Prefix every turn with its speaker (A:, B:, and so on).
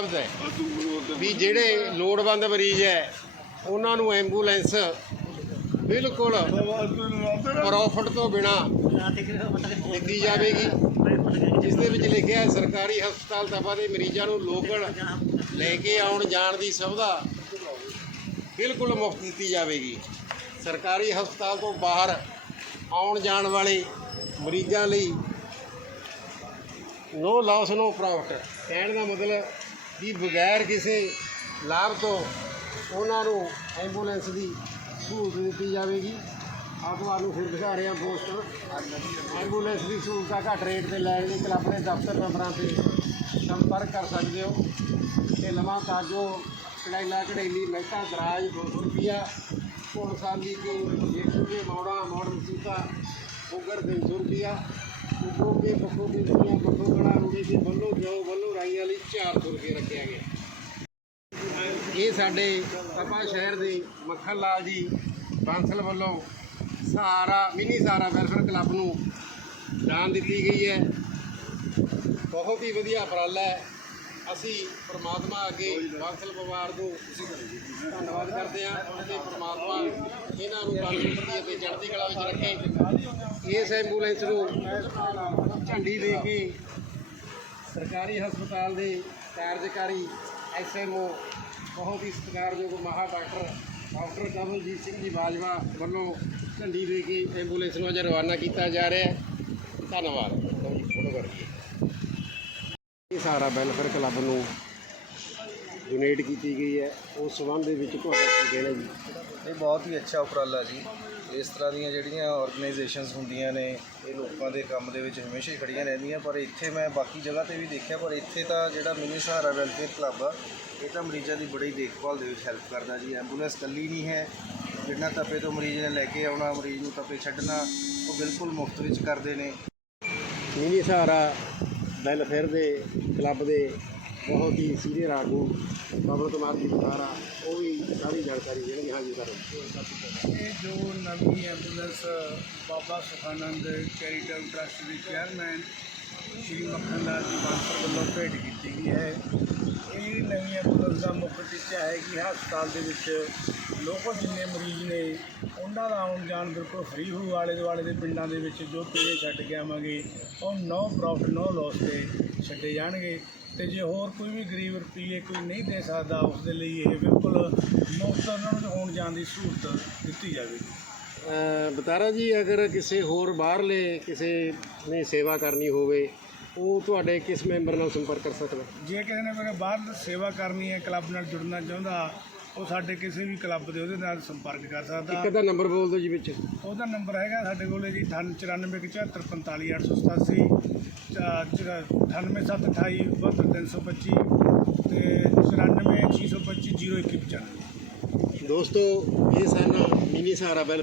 A: ਲਫ਼ਜ਼ ਹੈ ਵੀ ਜਿਹੜੇ ਲੋੜਵੰਦ ਮਰੀਜ਼ ਹੈ, ਉਹਨਾਂ ਨੂੰ ਐਂਬੂਲੈਂਸ ਬਿਲਕੁਲ ਪ੍ਰੋਫਿਟ ਤੋਂ ਬਿਨਾ ਦਿੱਤੀ ਜਾਵੇਗੀ। ਜਿਸ ਦੇ ਵਿੱਚ ਲਿਖਿਆ ਹੈ, ਸਰਕਾਰੀ ਹਸਪਤਾਲ ਤਪਾ ਦੇ ਮਰੀਜ਼ਾਂ ਨੂੰ ਲੋਕਲ ਲੈ ਕੇ ਆਉਣ ਜਾਣ ਦੀ ਸੁਵਿਧਾ ਬਿਲਕੁਲ ਮੁਫਤ ਦਿੱਤੀ ਜਾਵੇਗੀ। ਸਰਕਾਰੀ ਹਸਪਤਾਲ ਤੋਂ ਬਾਹਰ ਆਉਣ ਜਾਣ ਵਾਲੇ ਮਰੀਜ਼ਾਂ ਲਈ ਨੋ ਲਾਸ ਨੋ ਪ੍ਰੋਫਿਟ ਕਹਿਣ ਦਾ ਮਤਲਬ ਵੀ ਬਗੈਰ ਕਿਸੇ ਲਾਭ ਤੋਂ ਉਹਨਾਂ ਨੂੰ ਐਂਬੂਲੈਂਸ ਦੀ ਸਹੂਲਤ ਦਿੱਤੀ ਜਾਵੇਗੀ। ਆ ਤੁਹਾਨੂੰ ਫਿਰ ਦਿਖਾ ਰਹੇ ਹਾਂ ਪੋਸਟਰ। ਐਂਬੂਲੈਂਸ ਦੀ ਸਹੂਲਤਾਂ ਘੱਟ ਰੇਟ ਤੇ ਲੈਣ ਲਈ ਕਲੱਬ ਦੇ ਦਫ਼ਤਰ ਨੰਬਰਾਂ ਤੇ ਸੰਪਰਕ ਕਰ ਸਕਦੇ ਹੋ। ਤੇ ਲਵਾਂ ਤਾਂ ਜੋ ਕੜਾਈਲਾ ਕੜੇਲੀ ਮਹਿਤਾ ਦਰਾਜ 200 ਰੁਪਿਆ ਕੋਣਸਾਲੀ ਕੇ 100 ਰੁਪਏ ਮੋੜਾ ਮੋੜ ਸੀਤਾ ਉਗਰ 300 ਰੁਪਿਆ ਉਗੋ ਕੇ ਪੱਖੋ ਕੇ ਦੁਨੀਆ ਪੱਖੋ ਕੜਾ ਰੂੜੀ ਵੱਲੋਂ ਜੋ ਵੱਲੋਂ ਰਾਈ ਵਾਲੀ 400 ਰੁਪਏ ਰੱਖਿਆ ਗਿਆ। ਇਹ ਸਾਡੇ ਤਪਾ ਸ਼ਹਿਰ ਦੇ ਮੱਖਣ ਲਾਲ ਜੀ ਬਾਂਸਲ ਵੱਲੋਂ ਸਹਾਰਾ ਮਿੰਨੀ ਸਹਾਰਾ ਵੈਲਫੇਅਰ ਕਲੱਬ ਨੂੰ ਦਾਨ ਦਿੱਤੀ ਗਈ ਹੈ। ਬਹੁਤ ਹੀ ਵਧੀਆ ਉਪਰਾਲਾ ਹੈ। ਅਸੀਂ ਪ੍ਰਮਾਤਮਾ ਅੱਗੇ ਬਾਂਸਲ ਪਰਿਵਾਰ ਨੂੰ ਧੰਨਵਾਦ ਕਰਦੇ ਹਾਂ ਅਤੇ ਪ੍ਰਮਾਤਮਾ ਇਹਨਾਂ ਨੂੰ ਤੰਦਰੁਸਤੀ ਅਤੇ ਚੜ੍ਹਦੀ ਕਲਾ ਵਿੱਚ ਰੱਖੇ। ਇਸ ਐਂਬੂਲੈਂਸ ਨੂੰ ਝੰਡੀ ਦੇ ਕੇ ਸਰਕਾਰੀ ਹਸਪਤਾਲ ਦੇ ਕਾਰਜਕਾਰੀ ਐਸਐਮਓ, ਬਹੁਤ ਹੀ ਸਤਿਕਾਰਯੋਗ ਮਹਾ ਡਾਕਟਰ ਡਾਕਟਰ ਕਮਲਜੀਤ ਸਿੰਘ ਜੀ ਬਾਜਵਾ ਵੱਲੋਂ ਝੰਡੀ ਦੇ ਕੇ ਐਂਬੂਲੈਂਸ ਨੂੰ ਅੱਜ ਰਵਾਨਾ ਕੀਤਾ ਜਾ ਰਿਹਾ ਹੈ। ਧੰਨਵਾਦ। ਫੋਟੋ ਕਰੀਏ ਸਾਰਾ ਵੈਲਫੇਅਰ ਕਲੱਬ ਨੂੰ ਡੋਨੇਟ ਕੀਤੀ ਗਈ ਹੈ। ਉਸ ਸੰਬੰਧ ਦੇ ਵਿੱਚ ਤੁਹਾਡਾ ਕੀ ਕਹਿਣਾ ਜੀ?
B: ਇਹ ਬਹੁਤ ਹੀ ਅੱਛਾ ਉਪਰਾਲਾ ਜੀ। ਇਸ ਤਰ੍ਹਾਂ ਦੀਆਂ ਜਿਹੜੀਆਂ ਆਰਗੇਨਾਈਜੇਸ਼ਨਸ ਹੁੰਦੀਆਂ ਨੇ, ਇਹ ਲੋਕਾਂ ਦੇ ਕੰਮ ਦੇ ਵਿੱਚ ਹਮੇਸ਼ਾ ਹੀ ਖੜੀਆਂ ਰਹਿੰਦੀਆਂ, ਪਰ ਇੱਥੇ ਮੈਂ ਬਾਕੀ ਜਗ੍ਹਾ ਤੇ ਵੀ ਦੇਖਿਆ, ਪਰ ਇੱਥੇ ਤਾਂ ਜਿਹੜਾ ਮਿਨੀ ਸਹਾਰਾ ਵੈਲਫੇਅਰ ਕਲੱਬ ਆ, ਇਹ ਤਾਂ ਮਰੀਜ਼ਾਂ ਦੀ ਬੜੀ ਦੇਖਭਾਲ ਦੇ ਵਿੱਚ ਹੈਲਪ ਕਰਦਾ ਜੀ। ਐਂਬੂਲੈਂਸ ਕੱਲੀ ਨਹੀਂ ਹੈ, ਜਿੰਨਾ ਤਪੇ ਤੋਂ ਮਰੀਜ਼ ਨੇ ਲੈ ਕੇ ਆਉਣਾ, ਮਰੀਜ਼ ਨੂੰ ਤਪੇ ਛੱਡਣਾ, ਉਹ ਬਿਲਕੁਲ ਮੁਫਤ ਵਿੱਚ ਕਰਦੇ ਨੇ।
A: ਮਿਨੀ ਸਹਾਰਾ ਵੈਲਫੇਅਰ ਦੇ ਕਲੱਬ ਦੇ ਬਹੁਤ ਹੀ ਸੀਨੀਅਰ ਆਗੂ ਪਵਨ ਕੁਮਾਰ ਜੀ ਬਤਾਰਾ ਉਹ ਵੀ ਸਾਰੀ ਜਾਣਕਾਰੀ ਦੇਣਗੇ। ਹਾਂਜੀ ਸਰ
C: ਇਹ ਜੋ ਨਵੀਂ ambulance Baba Sukhanand charitable trust ਦੇ ਚੇਅਰਮੈਨ ਸ਼੍ਰੀ ਮੱਖਣ ਲਾਲ ਜੀ ਬਾਂਸਲ ਵੱਲੋਂ ਭੇਟ ਕੀਤੀ ਗਈ ਹੈ। ਇਹ ਨਵੀਂ ਐਂਬੂਲੈਂਸ ਦਾ ਮੁੱਖ ਟੀਚਾ ਹੈ ਕਿ ਹਸਪਤਾਲ ਦੇ ਵਿੱਚ ਲੋਕਲ ਜਿੰਨੇ ਮਰੀਜ਼ ਨੇ, ਉਹਨਾਂ ਦਾ ਆਉਣ ਜਾਣ ਬਿਲਕੁਲ ਫ੍ਰੀ ਹੋਊ। ਆਲੇ ਦੁਆਲੇ ਦੇ ਪਿੰਡਾਂ ਦੇ ਵਿੱਚ ਜੋ ਪੇੜੇ ਛੱਡ ਕੇ ਆਵਾਂਗੇ, ਉਹ ਨੋ ਪ੍ਰੋਫਿਟ ਨੋ ਲਾਸ ਤੇ ਛੱਡੇ ਜਾਣਗੇ। ਤੇ ਜੇ ਹੋਰ ਕੋਈ ਵੀ ਗਰੀਬ ਰੁਪਈਏ ਕੋਈ ਨਹੀਂ ਦੇ ਸਕਦਾ ਉਸ ਦੇ ਲਈ ਇਹ ਬਿਲਕੁਲ ਮੁਫਤ ਉਹਨਾਂ ਨੂੰ ਆਉਣ ਜਾਣ ਦੀ ਸਹੂਲਤ ਦਿੱਤੀ ਜਾਵੇਗੀ
A: ਬਤਾਰਾ ਜੀ ਅਗਰ ਕਿਸੇ ਹੋਰ ਬਾਹਰਲੇ ਕਿਸੇ ਨੇ ਸੇਵਾ ਕਰਨੀ ਹੋਵੇ ਉਹ ਤੁਹਾਡੇ ਕਿਸ ਮੈਂਬਰ ਨਾਲ ਸੰਪਰਕ ਕਰ ਸਕਦਾ?
C: ਜੇ ਕਿਸੇ ਨੇ ਮੇਰੇ ਬਾਹਰ ਸੇਵਾ ਕਰਨੀ ਹੈ ਕਲੱਬ ਨਾਲ ਜੁੜਨਾ ਚਾਹੁੰਦਾ ਉਹ ਸਾਡੇ ਕਿਸੇ ਵੀ ਕਲੱਬ ਦੇ ਉਹਦੇ ਨਾਲ ਸੰਪਰਕ ਕਰ ਸਕਦਾ।
A: ਇੱਕ ਦਾ ਨੰਬਰ ਬੋਲ ਦਿਓ ਜੀ ਵਿੱਚ।
C: ਉਹਦਾ ਨੰਬਰ ਹੈਗਾ ਸਾਡੇ ਕੋਲੇ ਜੀ 9474455887 98728 ਤੇ 94625 0195
A: ਦੋਸਤੋ ਇਹ ਸਨ ਮਿਨੀ ਸਹਾਰਾ ਵੈਲ